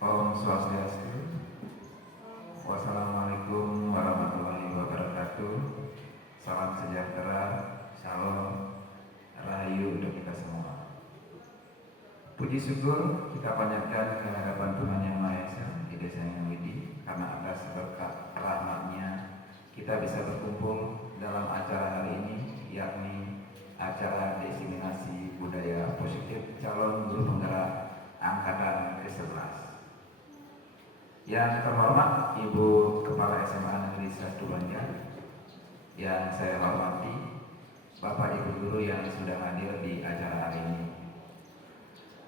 Om Swastiastu. Wassalamualaikum warahmatullahi wabarakatuh. Salam sejahtera, shalom, rahayu untuk kita semua. Puji syukur kita panjatkan kehadiran Tuhan Yang Maha Esa di Desa yang Widi, karena atas berkat rahmat-Nya kita bisa berkumpul dalam acara hari ini, yakni acara diseminasi budaya positif calon guru penggerak angkatan ke-11. Yang terhormat Ibu Kepala SMA Negeri 1 Banjar, yang saya hormati Bapak Ibu Guru yang sudah hadir di acara hari ini.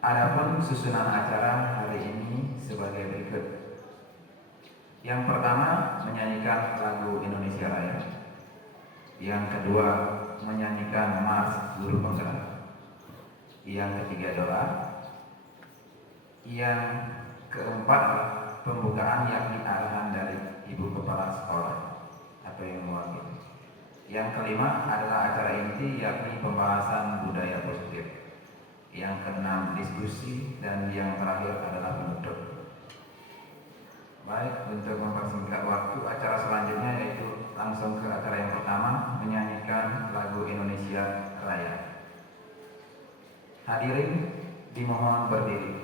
Adapun susunan acara hari ini sebagai berikut. Yang pertama, menyanyikan lagu Indonesia Raya. Yang kedua, menyanyikan Mars Guru Penggerak. Yang ketiga, doa. Yang keempat, pembukaan yakni arahan dari Ibu Kepala Sekolah atau yang mewakili. Yang kelima adalah acara inti yakni pembahasan budaya positif. Yang keenam, diskusi, dan yang terakhir adalah penutup. Baik, untuk mempersingkat waktu, acara selanjutnya yaitu langsung ke acara yang pertama, menyanyikan lagu Indonesia Raya. Hadirin dimohon berdiri.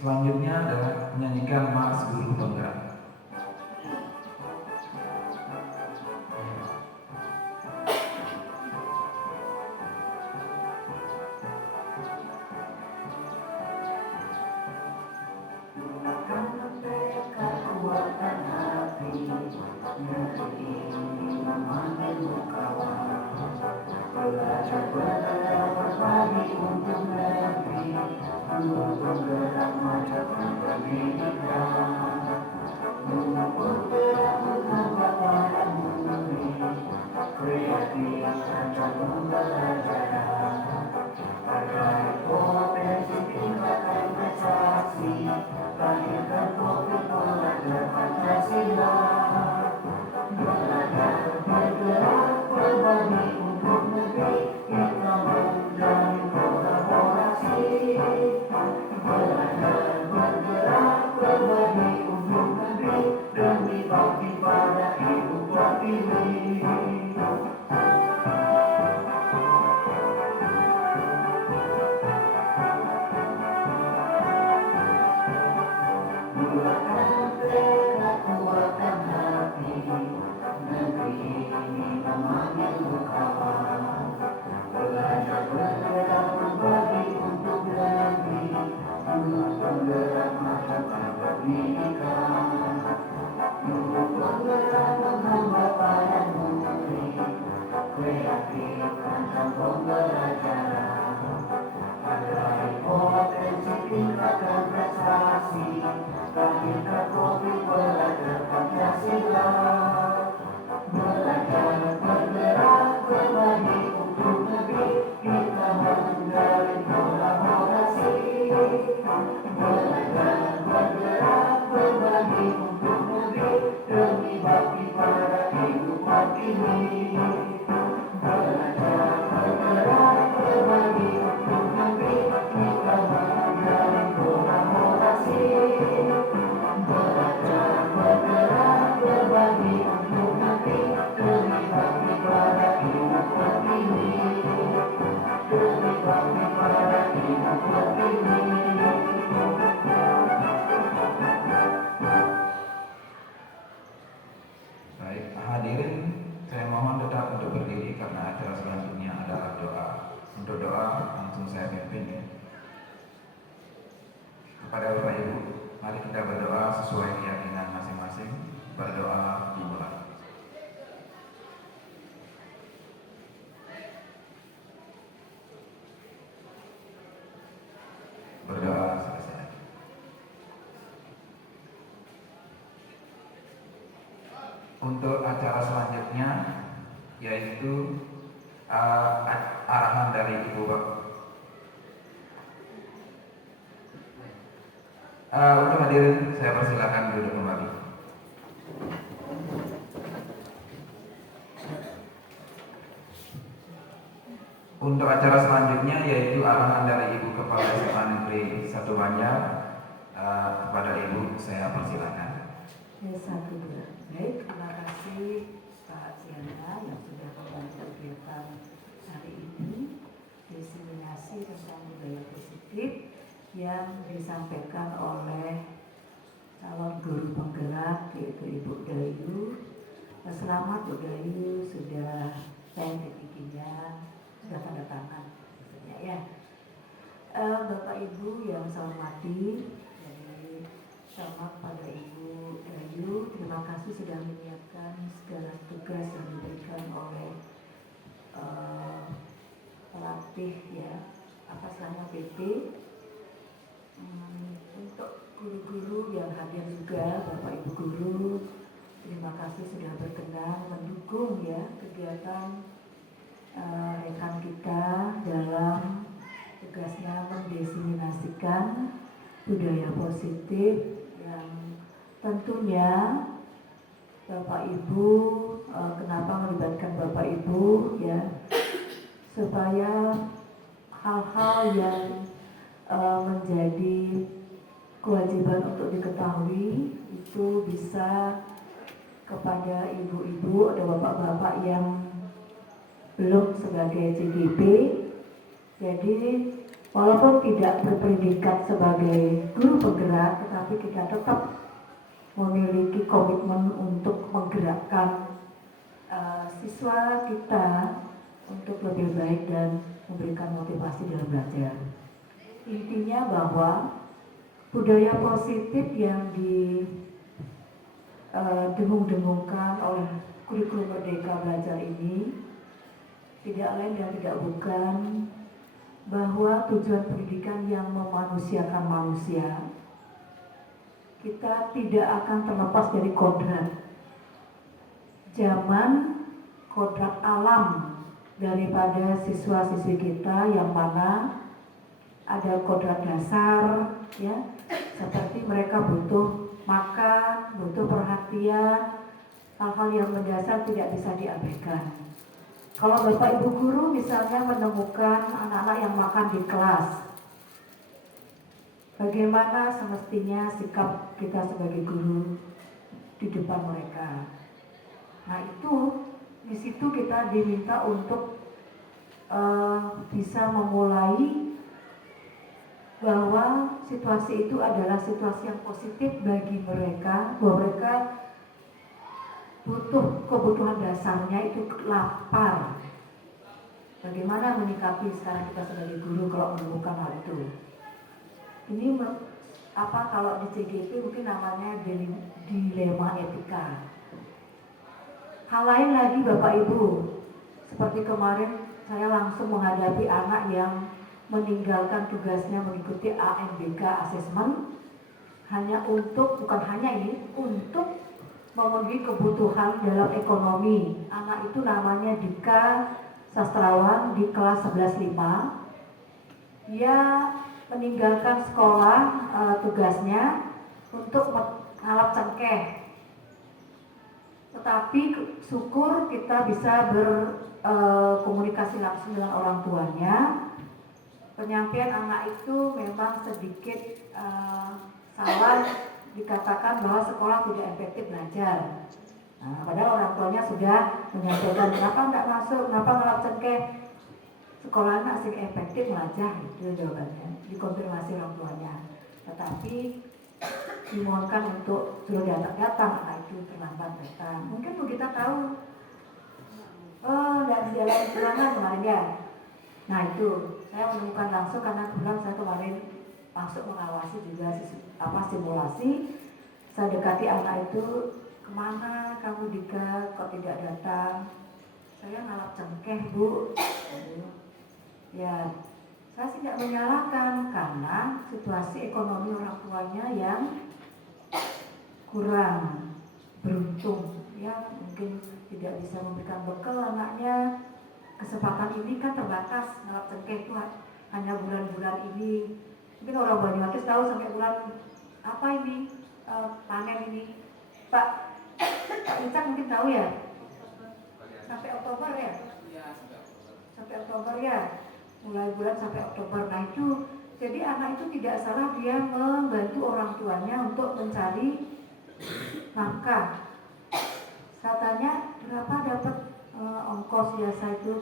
Selanjutnya adalah menyanyikan Mars Guru Penggerak. Bergerak, berbagi Untuk acara selanjutnya yaitu arahan dari Ibu Bapak. Untuk hadirin saya persilakan duduk kembali. Untuk acara selanjutnya yaitu arahan dari Ibu Kepala SMA Negeri 1 Banjar. Kepada Ibu saya persilakan. Ya, satu dua. Baik, terima kasih Pak Siana yang sudah membantu kegiatan hari ini, diseminasi tentang budaya positif yang disampaikan oleh calon guru penggerak yaitu Ibu Dayu. Selamat Bu Dayu, sudah giginya, sudah tanda tangan maksudnya ya. Bapak Ibu yang saya hormati, jadi selamat pada Ibu Dayu. Terima kasih sudah menyiapkan segala tugas yang diberikan oleh pelatih ya atas nama PP. Untuk guru-guru yang hadir juga, Bapak Ibu guru, terima kasih sudah berkenan mendukung ya kegiatan rekan kita dalam tugasnya mendiseminasikan budaya positif yang tentunya Bapak Ibu, kenapa melibatkan Bapak Ibu ya, supaya hal-hal yang menjadi kewajiban untuk diketahui itu bisa kepada ibu-ibu atau bapak-bapak yang belum sebagai CGP. Jadi walaupun tidak berpendidikan sebagai guru penggerak, tetapi kita tetap memiliki komitmen untuk menggerakkan siswa kita untuk lebih baik dan memberikan motivasi dalam belajar. Intinya bahwa budaya positif yang didengung-dengungkan oleh kurikulum Merdeka Belajar ini tidak lain dan tidak bukan bahwa tujuan pendidikan yang memanusiakan manusia. Kita tidak akan terlepas dari kodrat zaman, kodrat alam daripada siswa-siswi kita, yang mana ada kodrat dasar ya, seperti mereka butuh makan, butuh perhatian, hal-hal yang mendasar tidak bisa diabaikan. Kalau Bapak Ibu guru misalnya menemukan anak-anak yang makan di kelas, bagaimana semestinya sikap kita sebagai guru di depan mereka? Nah itu, di situ kita diminta untuk bisa memulai bahwa situasi itu adalah situasi yang positif bagi mereka, bahwa mereka butuh kebutuhan dasarnya itu lapar. Bagaimana menyikapi sekarang kita sebagai guru kalau menemukan hal itu? Ini kalau di CGP mungkin namanya dilema etika. Hal lain lagi Bapak Ibu, seperti kemarin saya langsung menghadapi anak yang meninggalkan tugasnya mengikuti ANBK assessment bukan hanya ini, untuk memenuhi kebutuhan dalam ekonomi. Anak itu namanya Dika Sastrawan di kelas 11.5. Dia meninggalkan sekolah tugasnya untuk mengalap cengkeh. Tetapi syukur kita bisa berkomunikasi langsung dengan orang tuanya. Penyampaian anak itu memang sedikit salah, dikatakan bahwa sekolah tidak efektif belajar. Nah, padahal orang tuanya sudah menyampaikan kenapa tidak masuk, kenapa ngelap cengkeh, sekolahnya asik efektif belajar, itu jawabannya, dikonfirmasi orang tuanya. Tetapi dimohonkan untuk suruh datang, anak itu terlambat datang. Mungkin Bu kita tahu, tidak berjalan ulangan kemarin ya. Nah itu saya menemukan langsung karena kebetulan saya kemarin masuk mengawasi juga simulasi. Saya dekati anak itu, kemana kamu Dika, kok tidak datang? Saya ngalap cengkeh Bu. Ya, saya sih tidak menyalahkan karena situasi ekonomi orang tuanya yang kurang beruntung yang mungkin tidak bisa memberikan bekal anaknya. Kesempatan ini kan terbatas, ngalap cengkeh itu hanya bulan-bulan ini. Mungkin orang Banyuwangi tahu sampai bulan apa ini panen ini, Pak Icak mungkin tahu ya, sampai Oktober ya, sampai Oktober ya, mulai bulan sampai Oktober. Nah itu, jadi anak itu tidak salah dia membantu orang tuanya untuk mencari nafkah. Katanya berapa dapat ongkos biasa itu,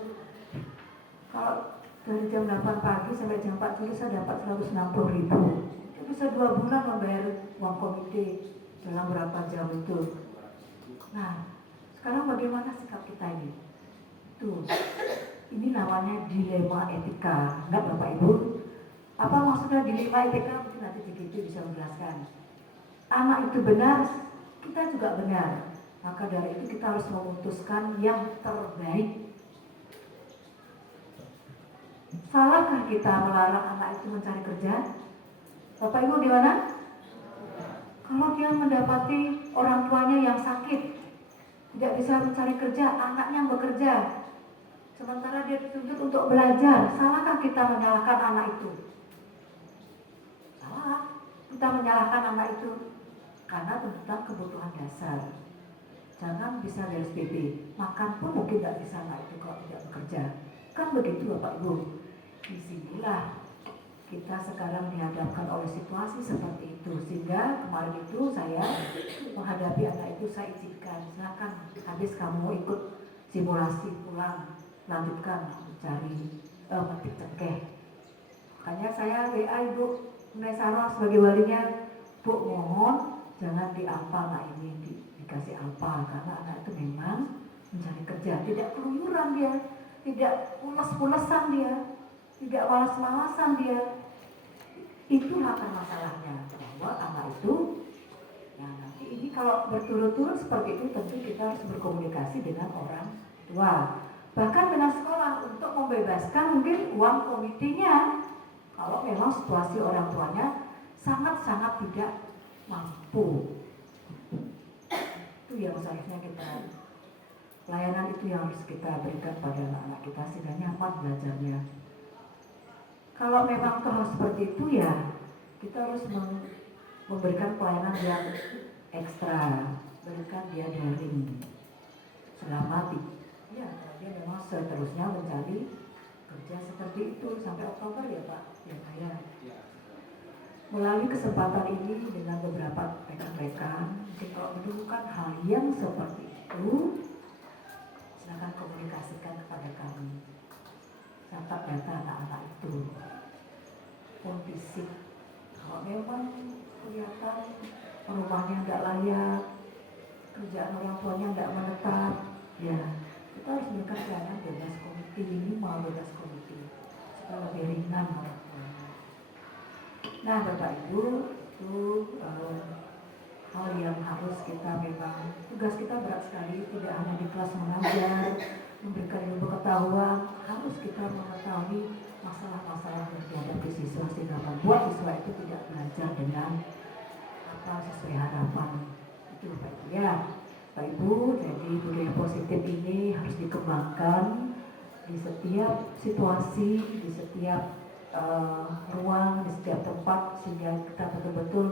kalau dari jam 8 pagi sampai jam 4 sore saya dapat 160.000. Itu bisa 2 bulan membayar uang komite dalam berapa jam itu. Nah, sekarang bagaimana sikap kita ini? Tuh, ini namanya dilema etika. Enggak Bapak Ibu? Apa maksudnya dilema etika? Mungkin nanti DGP bisa menjelaskan. Anak itu benar, kita juga benar. Maka dari itu kita harus memutuskan yang terbaik. Salahkah kita melarang anak itu mencari kerja? Bapak Ibu gimana? Kalau dia mendapati orang tuanya yang sakit, tidak bisa mencari kerja, anaknya yang bekerja, sementara dia dituntut untuk belajar, salahkah kita menyalahkan anak itu? Salah, kita menyalahkan anak itu karena tuntutan kebutuhan dasar. Jangan bisa dari SPP, makan pun mungkin tidak bisa anak itu kalau tidak bekerja. Kan begitu Bapak Ibu. Disinilah kita sekarang dihadapkan oleh situasi seperti itu, sehingga kemarin itu saya menghadapi anak itu, saya izinkan, silakan habis kamu ikut simulasi pulang, lanjutkan mencari metik cengkeh. Makanya saya WA Ibu Nesara sebagai walinya, Bu mohon jangan diampal anak ini, dikasih ampal, karena anak itu memang mencari kerja, tidak keluyuran dia, tidak pules-pulesan dia, tidak malas-malasan dia. Itulah kan masalahnya, bahwa anak itu, nah nanti ini kalau berturut-turut seperti itu tentu kita harus berkomunikasi dengan orang tua, bahkan dengan sekolah untuk membebaskan mungkin uang komitinya kalau memang situasi orang tuanya sangat-sangat tidak mampu. Itu yang seharusnya kita, layanan itu yang harus kita berikan pada anak-anak kita sehingga nyaman belajarnya. Kalau memang harus seperti itu ya kita harus memberikan pelayanan yang ekstra, berikan dia daring selama ya dia memang seterusnya mencari kerja seperti itu sampai Oktober ya Pak ya saya. Melalui kesempatan ini dengan beberapa rekan-rekan, mungkin kalau menemukan hal yang seperti itu, silakan komunikasikan kepada kami. Catat data anak-anak itu, fisik. Kalau memang kelihatan rumahnya nggak layak, kerjaan orang tuanya nggak menetap, ya kita harus berikan pelayanan bebas komite, minimal bebas komite supaya lebih ringan orang tuanya. Nah Bapak Ibu, itu hal yang harus kita memang, tugas kita berat sekali, tidak hanya di kelas mengajar, memberikan ilmu pengetahuan, harus kita mengetahui masalah-masalah yang dihadapi siswa sehingga membuat siswa itu tidak belajar dengan apa sesuai harapan. Itu Bapak Ibu ya. Bapak Ibu, jadi budaya positif ini harus dikembangkan di setiap situasi, di setiap ruang, di setiap tempat sehingga kita betul-betul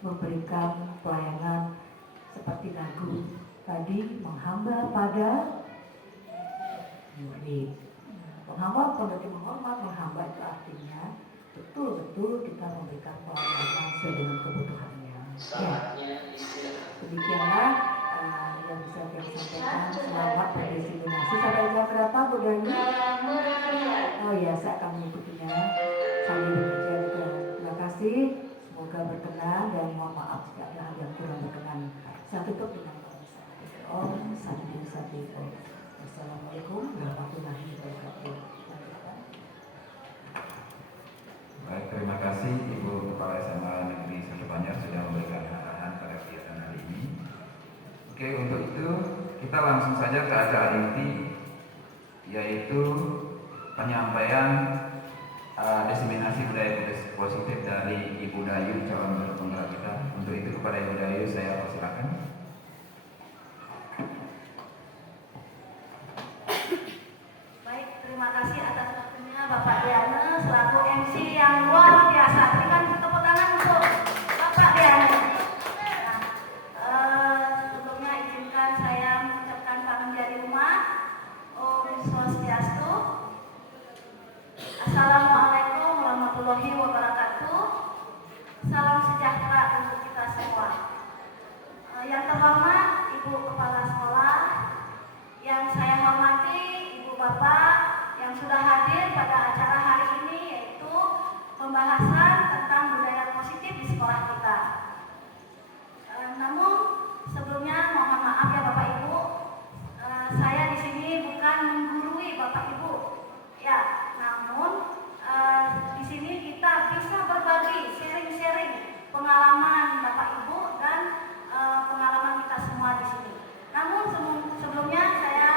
memberikan pelayanan seperti lagu tadi, menghamba pada murid. Menghamba berarti menghormat, menghamba itu artinya betul-betul kita memberikan pelayanan sesuai dengan kebutuhannya. Ya, demikianlah yang bisa saya sampaikan. Selamat berdiseminasi. Sampai jam berapa Bu Dani? Oh ya, saya akan mengikutinya sambil bekerja juga. Terima kasih. Semoga berkenan dan mohon maaf jika ada hal yang kurang berkenan. Saya tutup dengan Om Santi Santi. Assalamualaikum warahmatullahi wabarakatuh. Baik, terima kasih Ibu Kepala SMA Negeri 1 Banjar sudah memberikan arahan pada kegiatan hari ini. Oke, untuk itu kita langsung saja ke acara inti, yaitu penyampaian diseminasi budaya positif dari Ibu Dayu, calon penggerak kita. Untuk itu kepada Ibu Dayu saya persilakan. terima kasih atas waktunya Bapak Diana selaku MC yang luar biasa. Berikan tepuk tangan untuk Bapak Diana. Sebelumnya izinkan saya mengucapkan pamit dari rumah. Om Swastiastu. Assalamualaikum warahmatullahi wabarakatuh. Salam sejahtera untuk kita semua. Yang terhormat Ibu Kepala Sekolah, yang saya hormati Ibu Bapak yang sudah hadir pada acara hari ini, yaitu pembahasan tentang budaya positif di sekolah kita. Namun sebelumnya mohon maaf ya Bapak Ibu, saya di sini bukan menggurui Bapak Ibu, ya. Namun di sini kita bisa berbagi, sharing-sharing pengalaman Bapak Ibu dan pengalaman kita semua di sini. Namun sebelumnya saya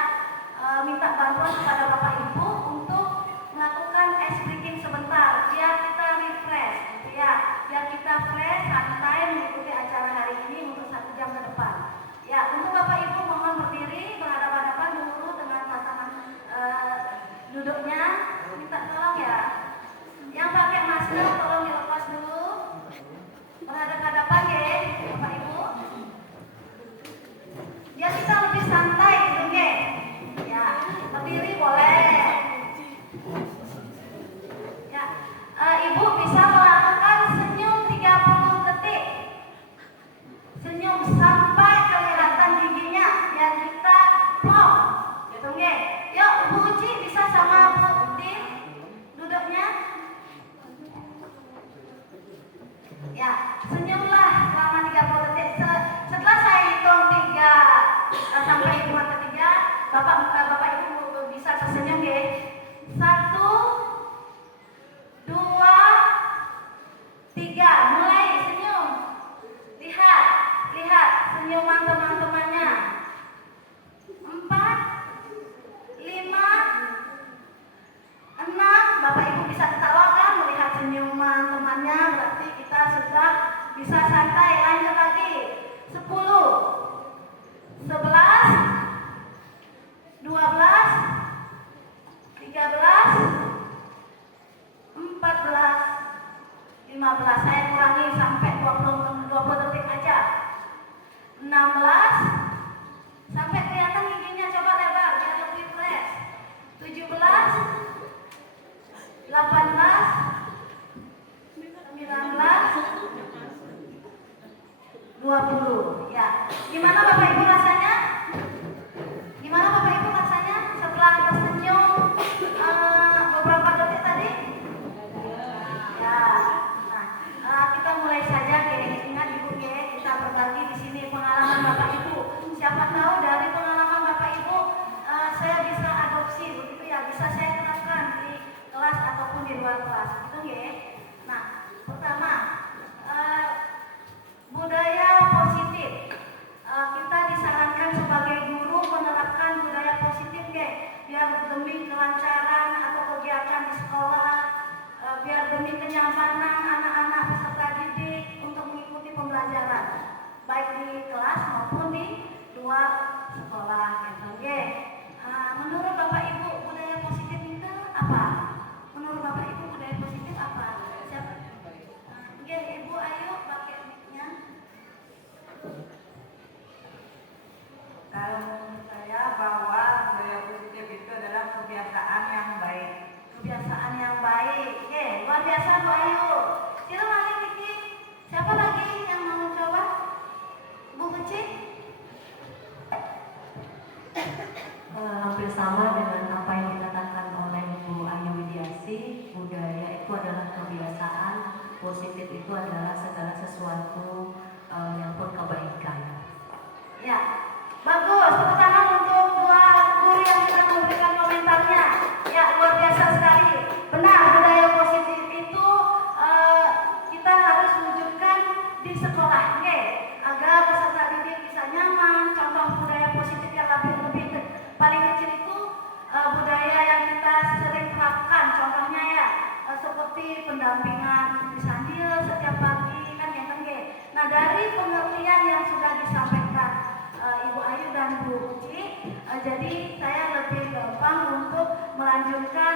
minta bantuan kepada Bapak Ibu untuk melakukan ice breaking sebentar, biar kita refresh, gitu ya, biar kita fresh, santai mengikuti acara hari ini untuk 1 jam ke depan. Ya, untuk Bapak Ibu mohon berdiri berhadapan-hadapan dulu dengan pasangan duduknya. Minta tolong ya, yang pakai masker tolong dilepas dulu. Berhadapan-hadapan ya, Bapak Ibu. Biar kita lebih santai gitu ya. Ya, berdiri boleh. Ya, Ibu bisa melakukan senyum 30 detik. Senyum sampai kelihatan giginya biar kita plong. Gitu nggih. Yuk, Bu Uci bisa sama Bu Udin duduknya. Ya, senyumlah selama 30 detik. Setelah saya hitung 3 sampai hitungan ketiga, Bapak Ibu bisa tersenyum ya. 1, 2, 3, mulai senyum. Lihat senyuman teman-temannya. 4, 5, 6, Bapak Ibu bisa ketawa kan melihat senyuman temannya, berarti kita sudah bisa santai. Lanjut lagi. 10, 11, 12, 13, 14, 15. Saya kurangi sampai 20 detik aja. 16, sampai kelihatan giginya, coba lebar biar lebih fresh. 17, 18, 19, 20. Ya. Gimana Bapak Ibu rasanya? Setelah tersenyum beberapa detik tadi? Ya. Nah, kita mulai saja ya. Ingat Ibu ya, kita berbagi di sini pengalaman Bapak Ibu. Siapa tahu dari pengalaman Bapak Ibu saya bisa adopsi begitu ya, bisa saya terapkan di kelas ataupun di luar kelas. Gitu ya. Nah, pertama budaya positif. Kita disarankan sebagai guru menerapkan budaya positif ya, biar demi kelancaran atau kegiatan di sekolah, biar demi kenyamanan anak-anak peserta didik untuk mengikuti pembelajaran baik di kelas maupun di luar sekolah. Gitu ya. Menurut Bapak Ibu budaya positif itu apa? Menurut Bapak Ibu budaya positif apa? Siapa? Oke, Ibu ayo pakai mic-nya. Kalau menurut saya bahwa budaya positif itu adalah kebiasaan yang baik. Kebiasaan yang baik. Oke, luar biasa Bu Ayu. Silakan lagi Kiki. Siapa lagi yang mau coba? Bu Uci? Hampir sama dengan apa yang dikatakan oleh Bu Ayu Widiasi. Budaya itu adalah kebiasaan, positif itu adalah segala sesuatu yang pun kebaikan. Ya, bagus. Tepuk tangan untuk 2 guru yang sudah memberikan komentarnya. Ya, luar biasa sekali. Benar, budaya positif itu kita harus wujudkan di sekolah, oke? Agar peserta didik bisa nyaman. Contoh budaya positif yang lebih paling kecil itu melanjutkan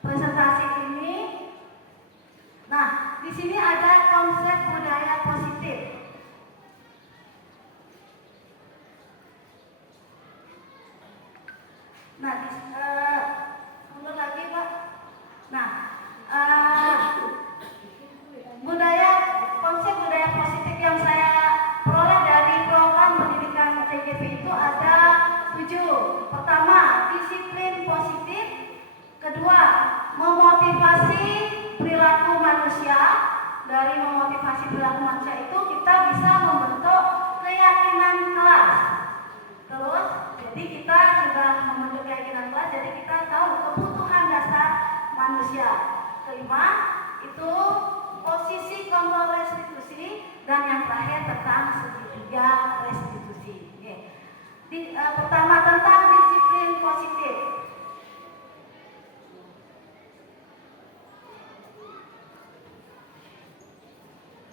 presentasi ini. Nah, di sini ada konsep budaya positif. Nah, mundur lagi Pak. Nah, konsep budaya positif yang saya peroleh dari program pendidikan TGP itu ada 7. Pertama, disiplin positif. Kedua, memotivasi perilaku manusia. Dari memotivasi perilaku manusia itu kita bisa membentuk keyakinan kelas. Terus, jadi kita sudah membentuk keyakinan kelas, jadi kita tahu kebutuhan dasar manusia. Kelima, itu posisi kontrol restitusi, dan yang terakhir tentang segitiga restitusi. Oke. Pertama tentang disiplin positif.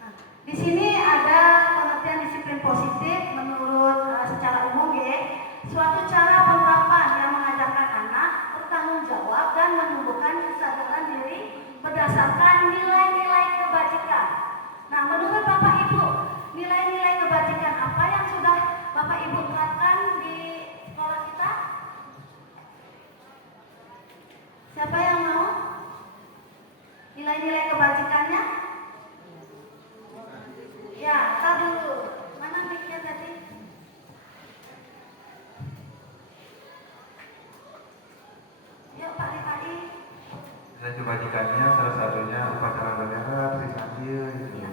Nah, di sini ada pengertian disiplin positif menurut secara umum ya, suatu cara penerapan yang mengajarkan anak bertanggung jawab dan menumbuhkan kesadaran diri berdasarkan nilai-nilai kebajikan. Nah, menurut Bapak Ibu, nilai-nilai kebajikan apa yang sudah Bapak Ibu terapkan di sekolah kita? Siapa yang mau? Nilai-nilai kebajikannya? Ya, tar dulu. Mana mic-nya tadi? Yuk Pak Rifai. Dan kebajikannya salah satunya upacara bendera, Trisakti gitu. Ya.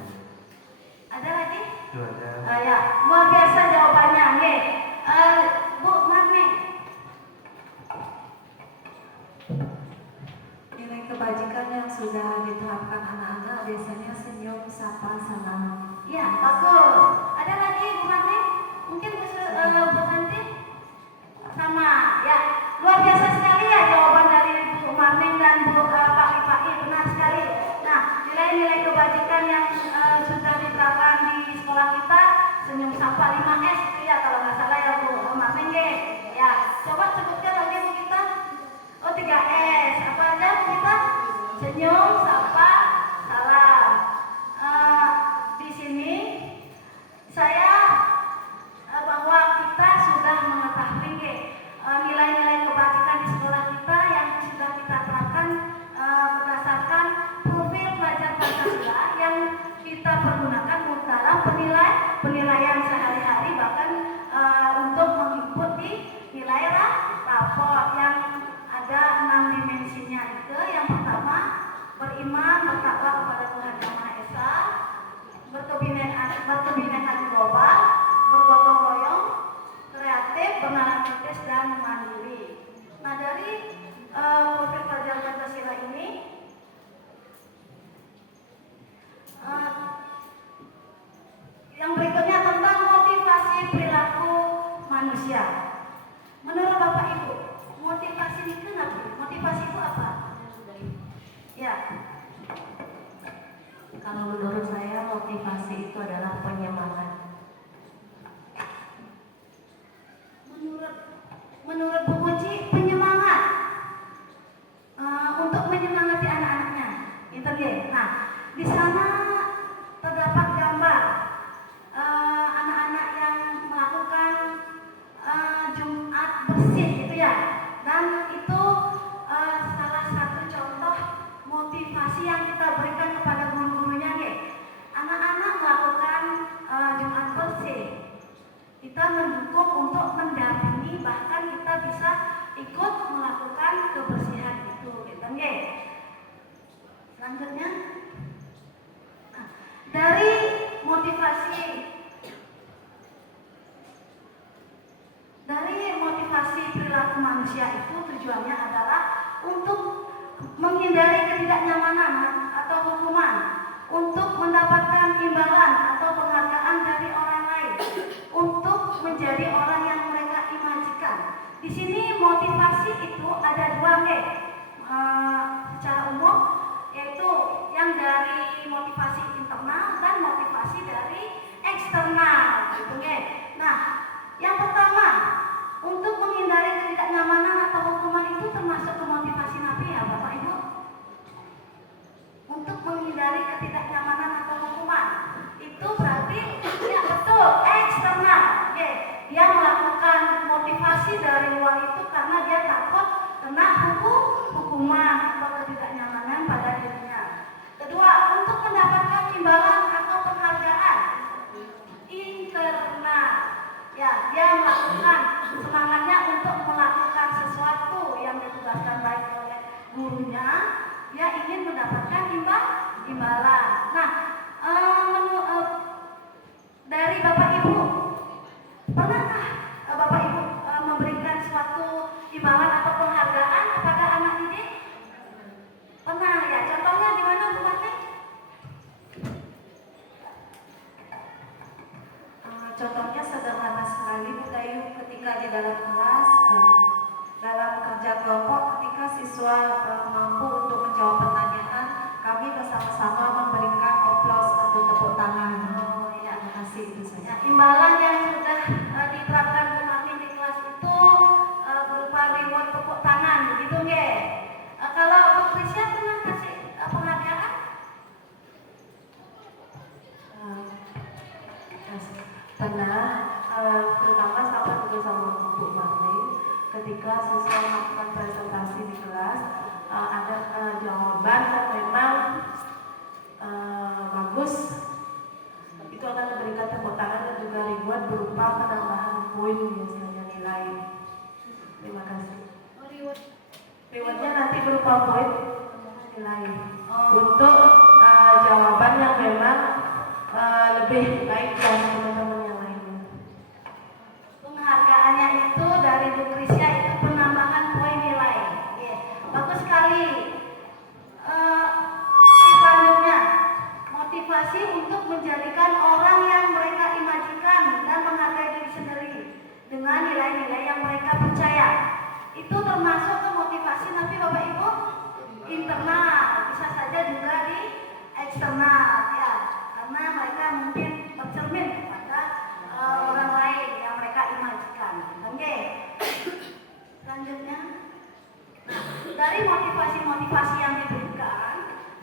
Ada lagi? Itu aja. Ya, luar biasa jawabannya. Nih, Bu Marni. Nilai kebajikan yang sudah diterapkan anak-anak biasanya senyum, sapa, salam. Ya, bagus. Ada lagi Bu Marni? Mungkin Bu Santi? Sama. Ya, luar biasa sekali ya jawaban dari Bu Marni dan Pak Rifai. Benar sekali. Nah, nilai-nilai kebajikan yang sudah diterapkan di sekolah kita, senyum sapa 5S itu ya kalau nggak salah ya Bu Marni. Ya, coba sebutkan lagi Bu kita. Oh, 3S. Apa aja Bu kita? Senyum, sapa, salam. Di sini saya bahwa kita sudah mengetahui nilai-nilai kebajikan di sekolah kita yang sudah kita terapkan berdasarkan profil pelajar Pancasila yang kita pergunakan dalam penilaian sehari-hari, bahkan untuk mengikuti nilai raport yang ada 6 dimensinya itu. Yang pertama, beriman, bertakwa kepada Tuhan Yang Maha Esa, berkebinekaan global, bergotong royong, kreatif, bernalar kritis, dan mandiri. Nah, dari profil pelajar Pancasila ini yang berikutnya tentang motivasi perilaku manusia. Menurut Bapak Ibu, motivasi itu apa? Motivasi itu apa? Ya. Kalau menurut saya motivasi itu adalah penyemangat. Menurut Bu Puji, penyemangat untuk menyemangati anak-anaknya. Itu dia. Nah, di sana terdapat gambar anak-anak yang melakukan Jumat bersih gitu ya. Dan itu salah satu contoh motivasi yang kita berikan kepada guru-gurunya nih. Anak-anak melakukan Jumat bersih. Kita mendukung untuk mendampingi, bahkan kita bisa ikut melakukan kebersihan itu, gitu nggih. Selanjutnya, nah, dari motivasi perilaku manusia itu tujuannya adalah untuk menghindari ketidaknyamanan atau hukuman, untuk mendapatkan imbalan atau penghargaan dari orang lain, untuk menjadi orang yang mereka imajikan. Di sini motivasi itu ada dua secara umum, yaitu yang dari motivasi internal dan motivasi dari eksternal, gitu. Nah, yang pertama, untuk menghindari ketidaknyamanan dari luar itu karena dia takut kena hukuman atau ketidaknyamanan pada dirinya. Kedua, untuk mendapatkan imbalan atau penghargaan internal. Ya, dia melakukan semangatnya untuk melakukan sesuatu yang ditugaskan baik oleh gurunya. Dia ingin mendapatkan imbalan. Nah, dari Bapak Ibu, pernahkah Bapak Ibu memberikan suatu imbalan atau penghargaan kepada anak didik? Pernah ya? Contohnya di mana Bu Marti? Contohnya sederhana sekali Bu Dayu, ketika di dalam kelas dalam kerja kelompok, ketika siswa mampu untuk menjawab pertanyaan, kami bersama-sama memberikan aplaus atau tepuk tangan. Oh ya, Terima kasih, itu saja. ya, imbalan yang sudah diterapkan Bu Marti di kelas itu berupa reward tepuk tangan, begitu nggih? Kalau Bu Krisya pernah kasih penghargaan? Pernah, terutama sama juga sama Bu Marti, ketika siswa melakukan presentasi di kelas, ada jawaban yang memang bagus, itu akan diberikan tepuk tangan dan juga reward berupa penambahan poin biasanya nilai. Terima kasih. Rewardnya nanti berupa poin nilai untuk jawaban yang memang lebih baik dari teman-teman yang lainnya. Penghargaannya itu dari Bu Krisya itu penambahan poin nilai. Oke, bagus sekali. Selanjutnya, motivasi untuk menjadikan orang yang mereka imajikan dan menghargai diri sendiri dengan nilai-nilai yang mereka percaya. Itu termasuk ke motivasi nanti Bapak Ibu internal, bisa saja juga di eksternal ya, karena mereka mungkin bercermin kepada orang lain yang mereka imajikan. Oke. Selanjutnya, nah, dari motivasi-motivasi yang diberikan,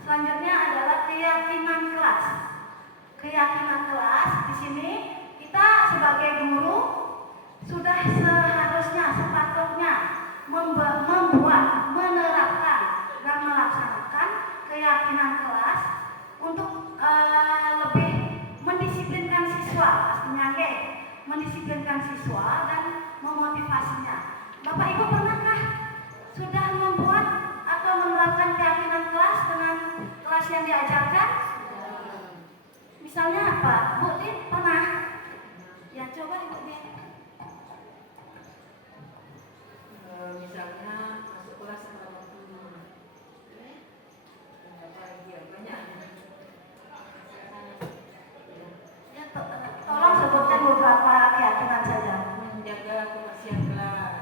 selanjutnya adalah keyakinan kelas. Keyakinan kelas di sini kita sebagai guru sudah seharusnya, sepatutnya membuat, menerapkan dan melaksanakan keyakinan kelas untuk lebih mendisiplinkan siswa, pastinya mendisiplinkan siswa dan memotivasinya. Bapak Ibu pernahkah sudah membuat atau menerapkan keyakinan kelas dengan kelas yang diajarkan? Misalnya apa? Bu Din pernah? Ya coba Ibu Din. Misalnya masuk kelas sama waktu banyak. Ya, tolong sebutkan beberapa keyakinan saja. Menjaga kebersihan kelas,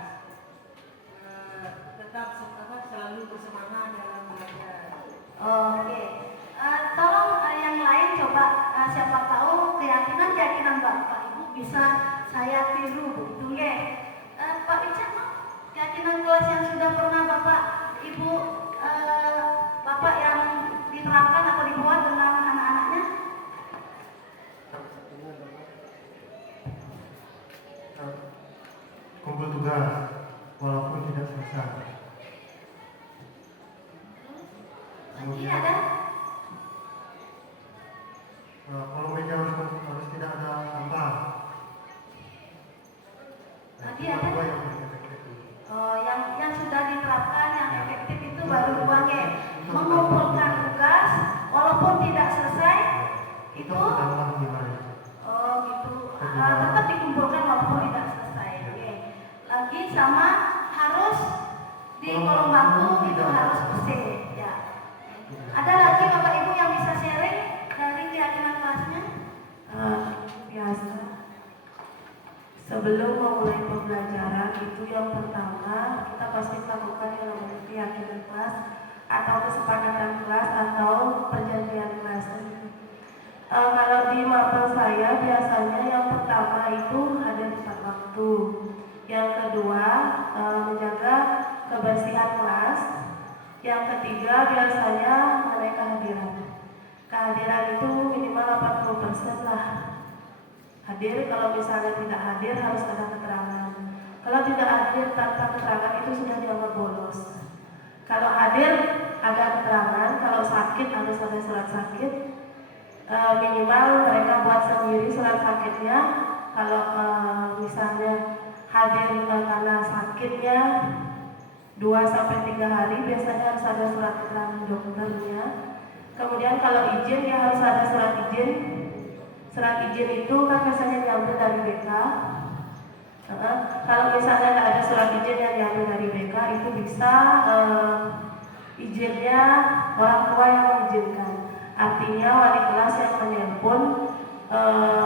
tetap selalu bersemangat dalam belajar. Oke. Tolong yang lain coba siapa tahu keyakinan Bapak Ibu bisa saya tiru begitu nggih. Pak Richard, keyakinan kelas yang sudah pernah Bapak Ibu Bapak yang diterapkan atau dibuat dengan anak-anaknya? Kumpul tugas walaupun tidak selesai. Lagi ada? Kalau meja harus tidak ada tambah. Tadi ada? Dua yang efektif. Yang sudah diterapkan yang efektif itu baru dua nggih. Mengumpulkan tugas walaupun tidak selesai itu tambah nilai. oh gitu. Tetap dikumpulkan walaupun tidak selesai. Oke. Lagi sama harus di kolom bangku itu harus bersih ya. Ada lagi Bapak Ibu yang bisa sharing dari keyakinan kelasnya? Biasa. Sebelum memulai pembelajaran itu yang pertama kita pasti melakukan yang namanya keyakinan kelas atau kesepakatan kelas atau perjanjian kelas. Kalau di mapel saya biasanya yang pertama itu hadir tepat waktu. Yang kedua menjaga kebersihan kelas. Yang ketiga biasanya mengenai kehadiran. Kehadiran itu minimal 80% lah. Hadir, kalau misalnya tidak hadir harus ada keterangan. Kalau tidak hadir tanpa keterangan itu sudah dianggap bolos. Kalau hadir ada keterangan, kalau sakit harus ada surat sakit. Minimal mereka buat sendiri surat sakitnya. Kalau misalnya hadir karena sakitnya 2-3 hari, biasanya harus ada surat keterangan dokternya. Kemudian kalau izin ya harus ada surat izin. Surat izin itu kan biasanya diambil dari BK. Kalau misalnya tidak ada surat izin yang diambil dari BK, itu bisa izinnya orang tua yang mengizinkan. Artinya wali kelas yang menelpon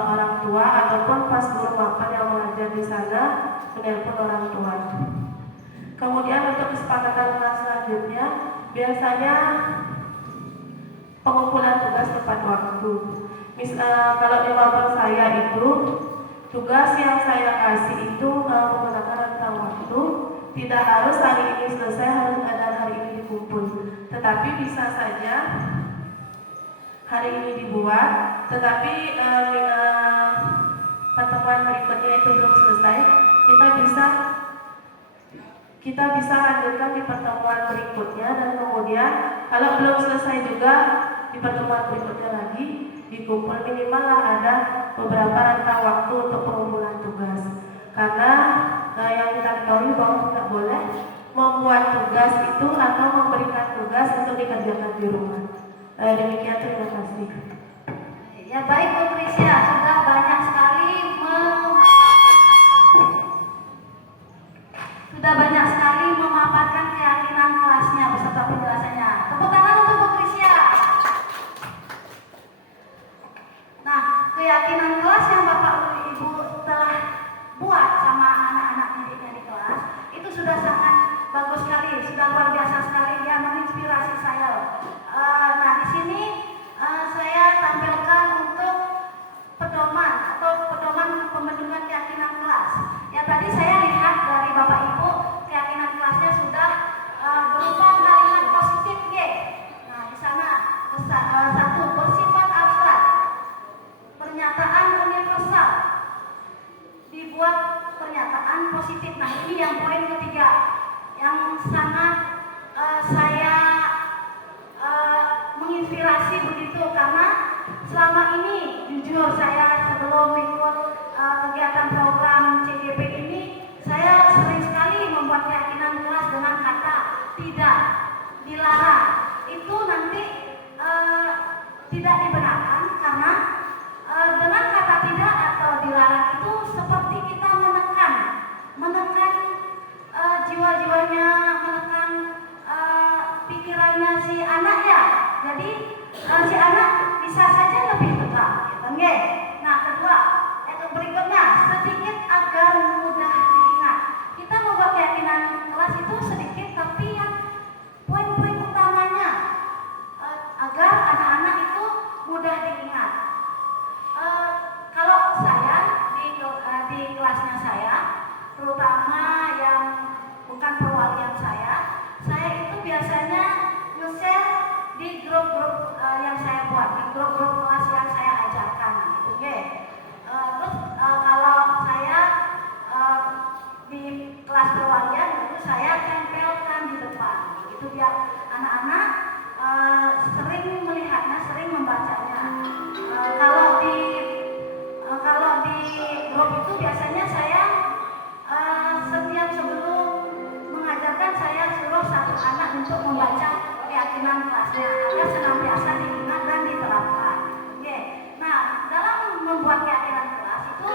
orang tua ataupun pas guru mapan yang mengajar di sana menelpon orang tua. Kemudian untuk kesepakatan kelas selanjutnya biasanya pengumpulan tugas tepat waktu. Kalau di mapan saya itu tugas yang saya kasih itu menggunakan rentang waktu, tidak harus hari ini selesai, harus ada hari ini dikumpul. Tetapi bisa saja hari ini dibuat, tetapi pertemuan berikutnya itu belum selesai, kita bisa lanjutkan di pertemuan berikutnya, dan kemudian kalau belum selesai juga di pertemuan berikutnya lagi dikumpul. Minimal lah ada beberapa rentang waktu untuk pengumpulan tugas, karena yang kita ketahui bahwa tidak boleh membuat tugas itu atau memberikan tugas untuk dikerjakan di rumah. Demikian, terima kasih. Ya baik Bu Trisya, sudah banyak sekali memaparkan keyakinan kelasnya beserta penjelasannya. Tepuk tangan untuk Bu Trisya. Nah, keyakinan kelas yang Bapak Ibu telah buat sama anak-anak didiknya di kelas itu sudah sangat bagus sekali, sudah luar biasa sekali, dia menginspirasi saya. Nah, di sini saya tampilkan untuk pedoman atau pedoman pembentukan keyakinan kelas. Ya tadi saya lihat dari Bapak Ibu keyakinan kelasnya sudah berupa kalimat positif G. Nah, di sana satu bersifat abstrak, pernyataan universal, dibuat pernyataan positif. Nah, ini yang poin ketiga yang sangat saya menginspirasi begitu, karena selama ini jujur saya sebelum ikut kegiatan program CGP ini, saya sering sekali membuat keyakinan kelas dengan kata tidak, dilarang. Itu nanti tidak dibenarkan, karena dengan kata tidak atau dilarang itu seperti kita menekan jiwa-jiwanya, menekan pikirannya si anak ya. Jadi si anak bisa saja lebih tegak, gitu. Nah, kedua, berikutnya sedikit agar mudah diingat. Kita membuat keyakinan kelas itu sedikit, tapi yang poin-poin utamanya agar anak-anak itu mudah diingat. Kalau saya di kelasnya saya, terutama yang bukan perwalian saya itu biasanya nge-share di grup-grup yang saya buat, di grup-grup kelas yang saya ajarkan, gitu. Terus kalau saya di kelas perwalian itu saya tempelkan di depan, itu biar anak-anak sering melihatnya, sering membacanya. Kalau di grup itu biasanya saya setiap sebelum mengajarkan saya suruh satu anak untuk membaca keyakinan kelasnya agar senantiasa diingat dan diterapkan. Nah, dalam membuat keyakinan kelas itu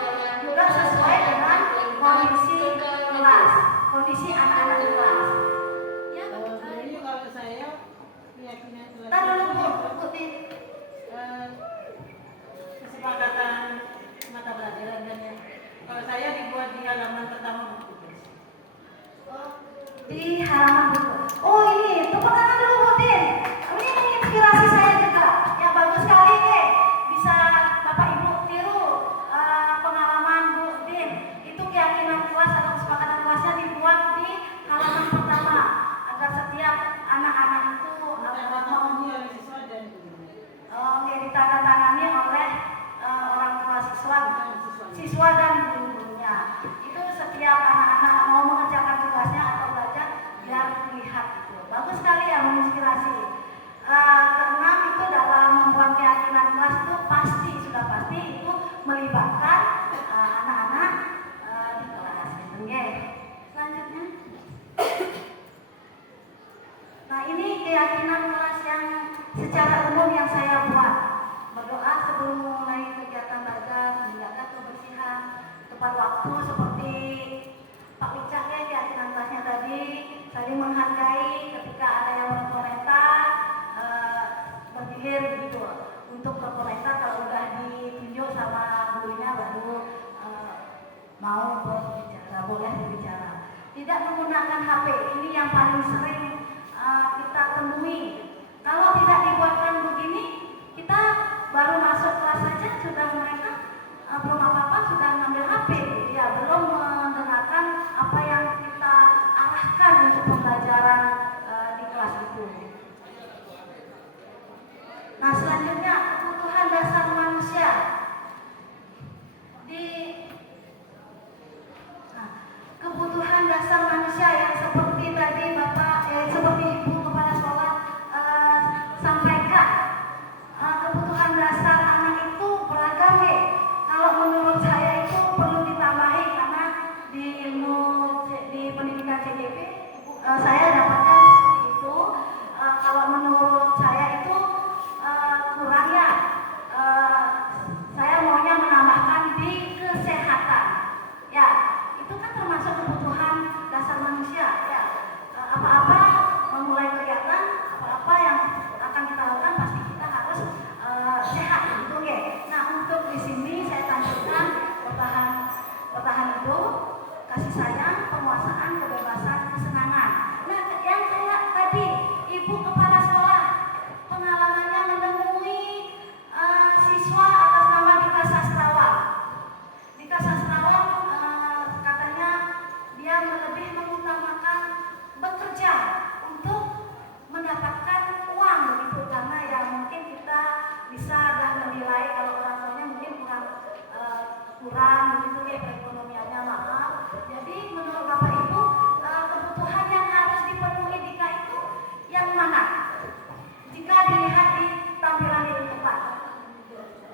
juga sesuai dengan kondisi kelas, kondisi anak-anak di kelas. Jadi kalau saya keyakinan kelas Ntar dulu Bu, kesepakatan mata pelajaran dan kalau saya dibuat di halaman pertama buku. di halaman buku. Oh ini, tepuk tangan dulu Bu Tin. Ini menginspirasi saya juga. Yang bagus sekali bisa Bapak Ibu tiru pengalaman Bu Tin. Itu keyakinan kelas atau kesepakatan kelasnya dibuat di halaman pertama agar setiap anak-anak itu ditandatangani oleh orang tua siswa dan guru-gurunya. Itu setiap anak-anak keyakinan kelas yang secara umum yang saya buat. Berdoa sebelum mulai kegiatan belajar, menjaga kebersihan, tepat waktu seperti Pak Wicak ya, keyakinan kelasnya tadi, saling menghargai ketika ada yang berkomentar, bergilir begitu. Untuk berkomentar kalau udah ditunjuk sama gurunya baru mau berbicara, boleh berbicara. Tidak menggunakan HP, ini yang paling sering kita temui. Kalau tidak dibuatkan begini, kita baru masuk kelas saja sudah mereka belum apa-apa sudah ngambil HP, ya belum mendengarkan apa yang kita arahkan untuk pembelajaran di kelas itu. Nah selanjutnya kebutuhan dasar manusia kebutuhan dasar manusia yang seperti tadi seperti Ibu Kepala Sekolah sampaikan, kebutuhan dasar anak itu beragam ya. Kalau menurut saya itu perlu ditambahi karena di pendidikan CGP saya dapatkan seperti itu. Kalau menurut saya itu kurang ya. Saya maunya menambahkan di kesehatan. Ya, itu kan termasuk kebutuhan dasar manusia. Ya, apa-apa memulai kegiatan, apa-apa yang akan kita lakukan pasti kita harus sehat, gitu ya. Nah, untuk di sini saya tampilkan pertahan hidup, kasih sayang, penguasaan, kebebasan, kesenangan. Nah, yang kayak tadi Ibu Kepala Sekolah pengalamannya menemui siswa atas nama Dika Sastrawan. Dika Sastrawan katanya dia lebih mengutamakan bekerja untuk mendapatkan uang begitu, karena ya mungkin kita bisa dah menilai kalau orang tuanya mungkin kurang begitu ya perekonomiannya, maaf. Jadi menurut Bapak Ibu kebutuhan yang harus dipenuhi Dika itu yang mana? Jika dilihat di tampilan di depan,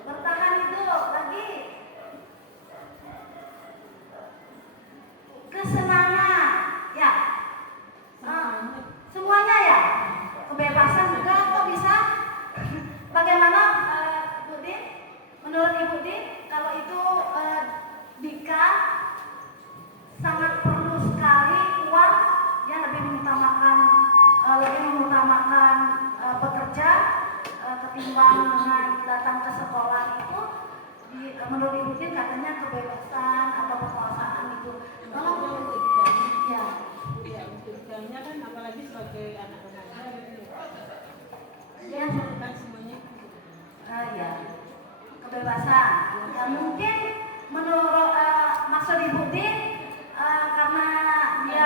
bertahan hidup lagi, kesenangan, ya, semuanya ya, kebebasan juga kok bisa. Bagaimana Ibu Din? Menurut Ibu Din, kalau itu Dika sangat perlu sekali uang, dia lebih mengutamakan bekerja ketimbang dengan datang ke sekolah itu. Menurut Ibu Din katanya kebebasan atau penguasaan itu. Kalau ya, Budayanya kan apalagi sebagai anak remaja gitu. ya, Kan semuanya ya, kebebasan. Ya, mungkin menurut maksud Ibu Din karena dia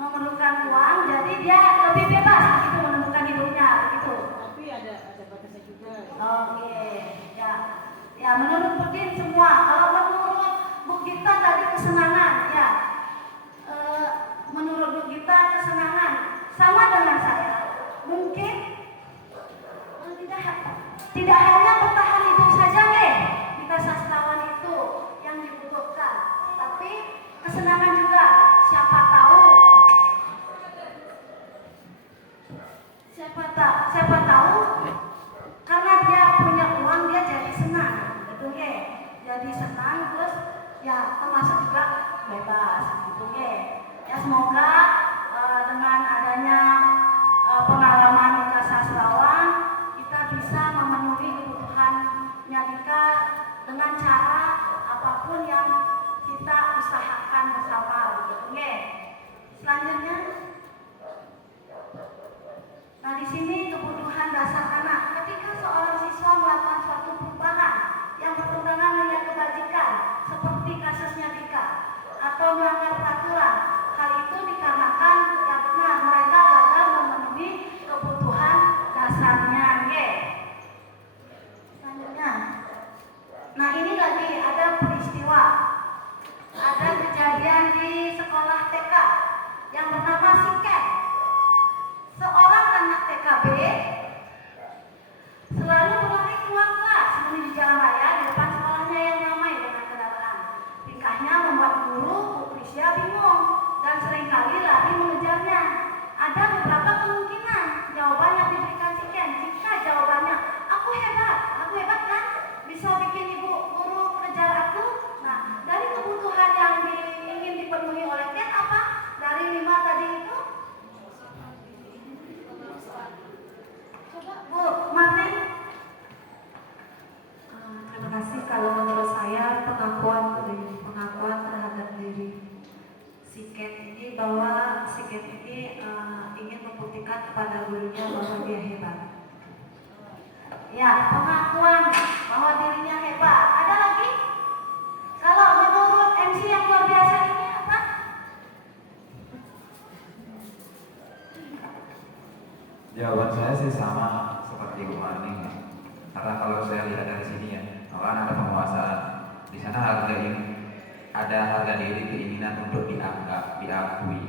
memerlukan uang, jadi dia lebih bebas gitu menentukan hidupnya gitu. tapi ada batasnya juga. Oke, ya, ya menurut Bu Din semua. Kalau menurut Bu Gita tadi kesenangan, ya, menurut Bu Gita kesenangan sama dengan saya. Mungkin tidak hanya bertahan hidup saja nih, Dika Sastrawan itu yang dibutuhkan, tapi kesenangan juga. Siapa tahu karena dia punya uang dia jadi senang, gitu ya. Jadi senang terus ya termasuk juga bebas, gitu ya. Ya semoga dengan adanya pengalaman Dika Sastrawan kita bisa memenuhi kebutuhannya Dika dengan cara apapun yang kita usahakan bersama, gitu ya. Selanjutnya, nah di sini kebutuhan dasar anak. Ketika seorang siswa melakukan suatu perubahan yang bertentangan dengan kebajikan, seperti kasusnya Dika, atau melanggar peraturan, hal itu dikarenakan karena mereka gagal memenuhi kebutuhan dasarnya. Selanjutnya, nah ini lagi ada peristiwa, ada kejadian di sekolah. Ken ini bahwa si Ken ini ingin membuktikan kepada gurunya bahwa dia hebat. Ya, pengakuan bahwa dirinya hebat. Ada lagi? Kalau menurut MC yang luar biasa ini apa? Jawaban saya sih sama seperti Bu Marning. Karena kalau saya lihat dari sini ya, kan ada penguasaan. Di sana ada harga diri, keinginan untuk dianggap, diakui.